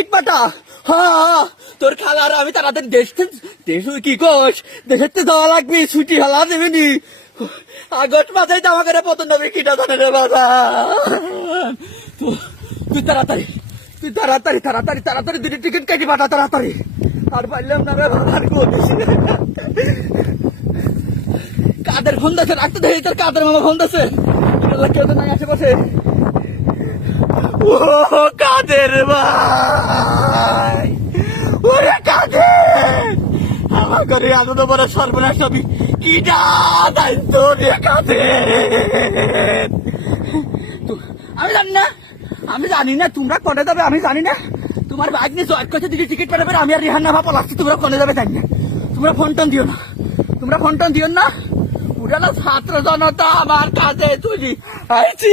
Ticket পাঠা। হ্যাঁ তোর খালার আমি তাড়াতাড়ি দেশ কি কোষ দেশের তো যাওয়া লাগবে, ছুটি হলা দেবেনি আগস্ট মাসে জামা করে পতন নবী কিটা জানে রে বাবা। তুই তাড়াতাড়ি তাড়াতাড়ি দুটি টিকিট কেটে পাঠা তাড়াতাড়ি। আর পারলাম না রে বাবা, আর কাদের ফোন দিয়েছে রাখতে দেখি, তোর কাদের মামা ফোন দিয়েছে, কেউ তো নাই আশেপাশে। ও কাদের ভাই, ওরে কাদের আমার ঘরে আনন্দ বড় সর্বনাশ হবি কিটা দায়িত্ব রে কাদের। আমি জানি না তোমরা কনে যাবে, আমি জানি না। তোমার বাইক নিয়ে জয়েট করছে দিদি টিকিট পাঠাবে, আমি আর রিহান না ভাপা লাগছি তোমরা কনে যাবে জানি না। তোমরা ফোন টোন দিও না, পুরানো ছাত্র জনতা আমার কাছে তুলি আইছি।